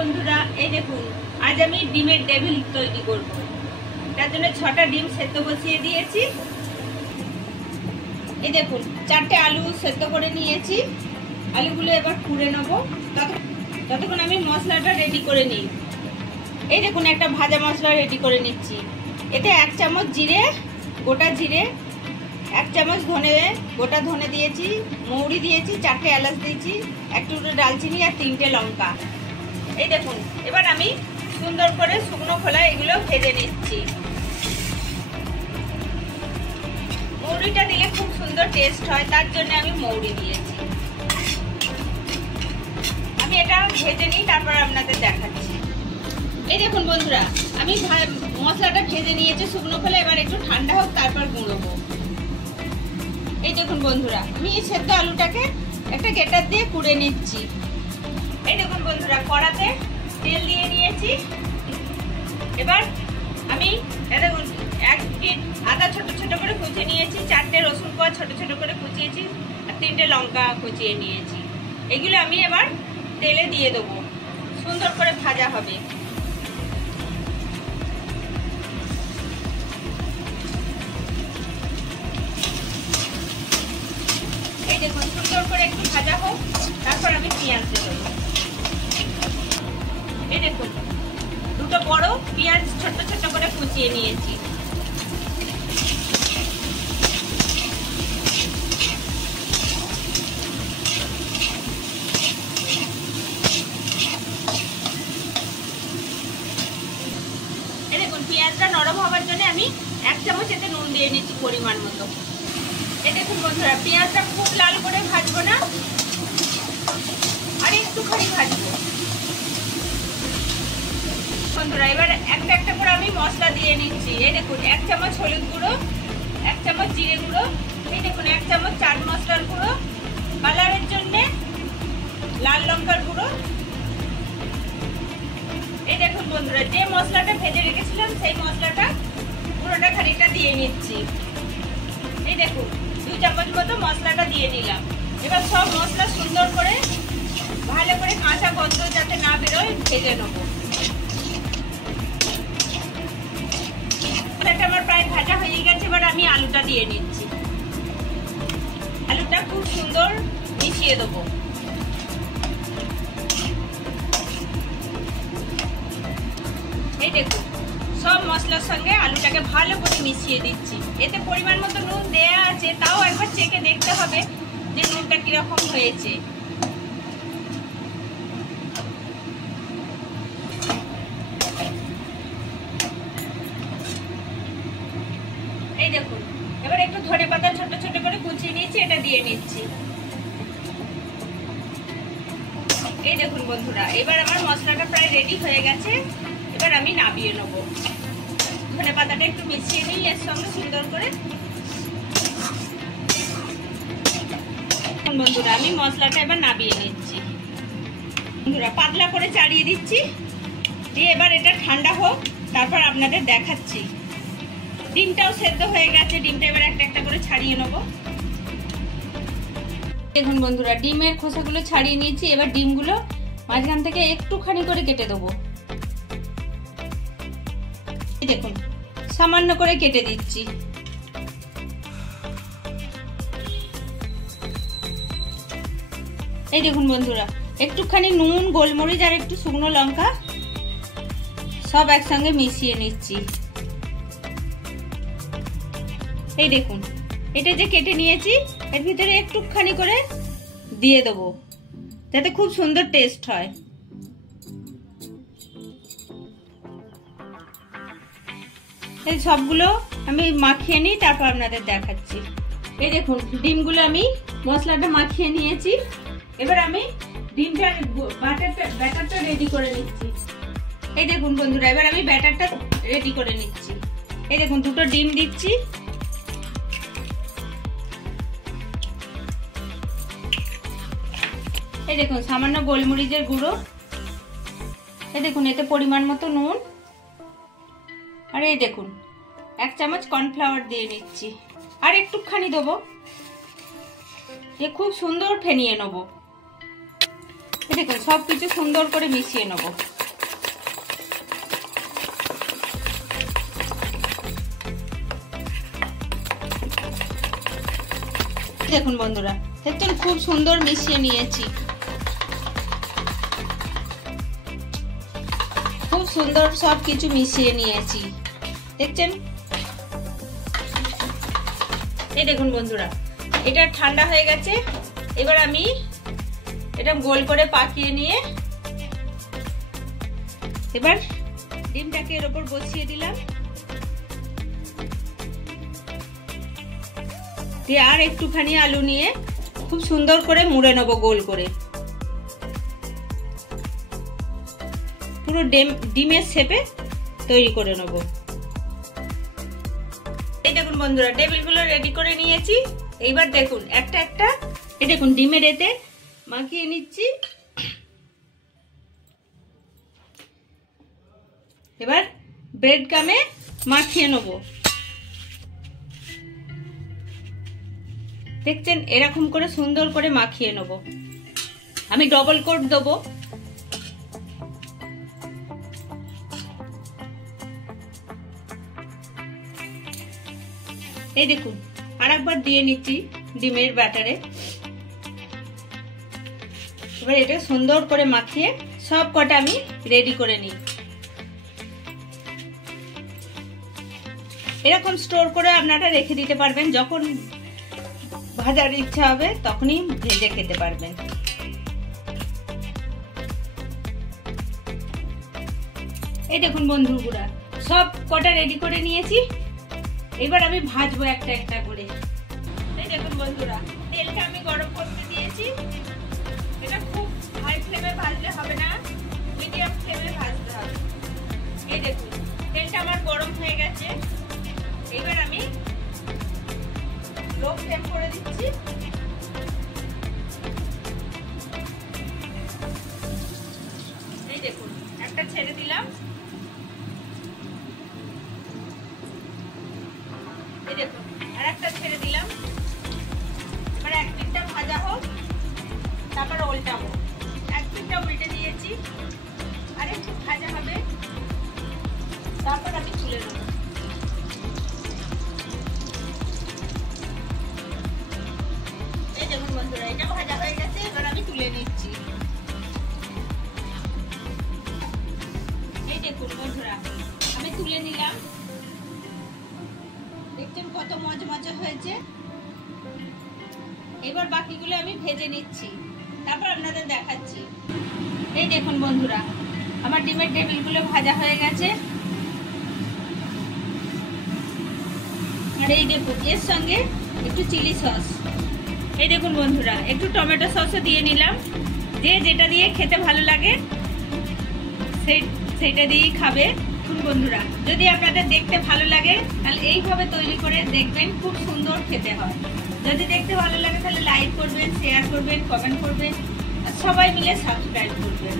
বন্ধুরা, এই দেখুন আজ আমি ডিমের ডেভিল তৈরি করব। তার জন্য 6টা ডিম সেদ্ধ বসিয়ে দিয়েছি। এই দেখুন 4টে আলু সেদ্ধ করে নিয়েছি। আলুগুলো এবার পুড়ে নেব। ততক্ষণ আমি মশলাটা রেডি করে নিই। এই দেখুন একটা ভাজা মশলা রেডি করে নিচ্ছি। এতে 1 চামচ জিরে, গোটা জিরে, 1 চামচ ধনে, গোটা ধনে দিয়েছি, মৌরি দিয়েছি, 4টে এলাচ দিয়েছি, 1 টুকরো ডালচিনি আর 3টে লঙ্কা। এই দেখুন এবার আমি সুন্দর করে শুকনো খোলা এগুলো ভেজে নিচ্ছি। মৌরিটা দিলে খুব সুন্দর টেস্ট হয়, তার জন্য আমি মৌরি দিয়েছি। আমি এটা ভেজে নিই, তারপর আপনাদের দেখাচ্ছি। এই দেখুন বন্ধুরা, আমি মশলাটা ভেজে নিয়েছি শুকনো খোলা। এবার একটু ঠান্ডা হোক, তারপর গুঁড়োবো। এই দেখুন বন্ধুরা, আমি এই সেদ্ধ আলুটাকে একটা গ্রেটার দিয়ে কুড়ে নিচ্ছি। এই দেখুন বন্ধুরা, কড়াতে তেল দিয়ে নিয়েছি। এবার আমি দেখুন 1 পিস আদা ছোট ছোট করে কুচিয়ে নিয়েছি, 4টে রসুন কোয়া ছোট ছোট করে কুচিয়েছি, আর 3টে লঙ্কা কুচিয়ে নিয়েছি। এগুলো আমি এবার তেলে দিয়ে দেবো, সুন্দর করে ভাজা হবে। এই দেখুন সুন্দর করে একটু ভাজা হোক, তারপর আমি পেঁয়াজ দেবো। এই দেখুন 2টো বড় পেঁয়াজ ছোট ছোট করে কুচিয়ে নিয়েছি। এই দেখুন পেঁয়াজটা নরম হওয়ার জন্য আমি 1 চামচ এতে নুন দিয়ে নিচ্ছি পরিমাণ মতো। এই দেখুন বন্ধুরা, পেঁয়াজটা খুব লাল করে ভাজবো না, আর একটুখানি ভাজবো বন্ধুরা। এবার একটা একটা করে আমি মশলা দিয়ে নিচ্ছি। এই দেখুন 1 চামচ হলুদ গুঁড়ো, 1 চামচ জিরে গুঁড়ো, এই দেখুন 1 চামচ চাট মশলার গুঁড়ো, কালারের জন্য লাল লঙ্কার গুঁড়ো। এই দেখুন বন্ধুরা, যে মশলাটা ভেজে রেখেছিলাম সেই মশলাটা পুরোটা খানিকটা দিয়ে নিচ্ছি। এই দেখুন 2 চামচ মতো মশলাটা দিয়ে নিলাম। এবার সব মশলা সুন্দর করে ভালো করে কাঁচা গন্ধ যাতে না বেরোয় ভেজে নেবো। এটা আমার প্রায় ভাজা হয়ে গেছে। এবার আমি আলুটা দিয়ে নিচ্ছি। আলুটা খুব সুন্দর মিশিয়ে দেবো। এই দেখুন সব মশলার সঙ্গে আলুটাকে ভালো করে মিশিয়ে দিচ্ছি। এতে পরিমাণ মতো নুন দেয়া আছে, তাও একবার চেখে দেখতে হবে যে নুনটা কিরকম হয়েছে। এই দেখুন এবার একটু ধনেপাতা ছোট ছোট করে কুচিয়ে নিয়েছি, এটা দিয়ে নিচ্ছি। এই দেখুন বন্ধুরা, এবার আমার মশলাটা প্রায় রেডি হয়ে গেছে। এবার আমি নামিয়ে নেব। ধনেপাতাটা একটু মিশিয়ে নিই এর সঙ্গে সুন্দর করে। বন্ধুরা আমি মশলাটা এবার নামিয়ে নিচ্ছি। বন্ধুরা পাতলা করে চাড়িয়ে দিচ্ছি, দিয়ে এবার এটা ঠান্ডা হোক, তারপর আপনাদের দেখাচ্ছি। ডিমটাও সেদ্ধ হয়ে গেছে, ডিমটা এবার একটা একটা করে ছাড়িয়ে নেব। দেখুন বন্ধুরা, ডিমের খোসাগুলো ছাড়িয়ে নিয়েছি। এবার ডিমগুলো মাঝখান থেকে একটুখানি করে কেটে দেবো। দেখুন সামান্য করে কেটে দিচ্ছি। এই দেখুন বন্ধুরা, একটুখানি নুন, গোলমরিচ আর একটু শুকনো লঙ্কা সব একসঙ্গে মিশিয়ে নিচ্ছি। এই দেখুন এটা যে কেটে নিয়েছি এর ভিতরে একটুখানি করে দিয়ে দেবো, যাতে খুব সুন্দর টেস্ট হয়। এই সবগুলো আমি মাখিয়ে নিই, তারপর আপনাদের দেখাচ্ছি। এই দেখুন ডিমগুলো আমি মশলাটা মাখিয়ে নিয়েছি। এবার আমি ডিমটা ব্যাটারটা রেডি করে নিচ্ছি। এই দেখুন বন্ধুরা, এবার আমি ব্যাটারটা রেডি করে নিচ্ছি। এই দেখুন 2টো ডিম দিচ্ছি। এই দেখুন সামান্য গোলমরিচের গুঁড়ো। এই দেখুন এতে পরিমাণ মতো নুন, আর এই দেখুন 1 চামচ কর্নফ্লাওয়ার দিয়ে নিচ্ছি, আর একটুখানি দেবো, দিয়ে খুব সুন্দর ফেনিয়ে নেবো। দেখুন সবকিছু সুন্দর করে মিশিয়ে নেব। দেখুন বন্ধুরা, দেখুন খুব সুন্দর মিশিয়ে নিয়েছি, খুব সুন্দর সবকিছু মিশিয়ে নিয়েছি, দেখছেন? এই দেখুন বন্ধুরা, এটা ঠান্ডা হয়ে গেছে। এবার আমি এটা গোল করে পাকিয়ে নিয়ে এবার ডিমটাকে এর উপর বসিয়ে দিলাম, দিয়ে আর একটুখানি আলু নিয়ে খুব সুন্দর করে মুড়ে নেবো গোল করে, পুরো ডিমের শেপে তৈরি করে নেব। এই দেখুন বন্ধুরা, টেবিলগুলো রেডি করে নিয়েছি। এইবার দেখুন একটা একটা এই দেখুন ডিমের এতে মাখিয়ে নিচ্ছি। এবার ব্রেড গামে মাখিয়ে নেব, দেখছেন? এরকম করে সুন্দর করে মাখিয়ে নেব। আমি ডবল কোট দেবো। এই দেখুন আরেকবার দিয়ে নিচ্ছি ডিমের ব্যাটারে। এবার এটা সুন্দর করে মাখিয়ে সব কটা আমি রেডি করে নিই। এরকম স্টোর করে আপনারা রেখে দিতে পারবেন, যখন ভাজার ইচ্ছা হবে তখনই ভেজে খেতে পারবেন। এই দেখুন বন্ধুরা, সব কটা রেডি করে নিয়েছি। এবার আমি ভাজবো একটা একটা করে। এই দেখুন বন্ধুরা, তেলটা আমি গরম করতে দিয়েছি। এটা খুব হাই ফ্লেমে ভাজলে হবে না, মিডিয়াম ফ্লেমে ভাজতে হবে। এই দেখুন তেলটা আমার গরম হয়ে গেছে। এবার আমি লো ফ্লেম করে দিচ্ছি। এই দেখুন একটা ছেড়ে দিলাম। এই দেখুন আর একটা ছেড়ে দিলাম। এবার এক পিঠটা ভাজা হোক, তারপর উল্টাবো। এক পিঠটা উল্টে দিয়েছি, আর একটু ভাজা হবে, তারপর আমি তুলে নেব। এই দেখুন বন্ধুরা, এটা ভাজা হয়ে গেছে। এবার আমি তুলে নিচ্ছি। এই দেখুন বন্ধুরা, আমি তুলে নিলাম। দেখছেন কত মজমজা হয়েছে। এবার বাকিগুলো আমি ভেজে নিচ্ছি, তারপর আপনাদের দেখাচ্ছি। এই দেখুন বন্ধুরা, আমার ডিমের টেবিলগুলো ভাজা হয়ে গেছে। আর এই দেখুন এর সঙ্গে একটু চিলি সস। এই দেখুন বন্ধুরা, একটু টমেটো সসও দিয়ে নিলাম। যে যেটা দিয়ে খেতে ভালো লাগে সেটা দিয়েই খাবে। বন্ধুরা, যদি আপনাদের দেখতে ভালো লাগে তাহলে এইভাবে তৈরি করে দেখবেন, খুব সুন্দর খেতে হয়। যদি দেখতে ভালো লাগে তাহলে লাইক করবেন, শেয়ার করবেন, কমেন্ট করবেন, আর সবাই মিলে সাবস্ক্রাইব করবেন।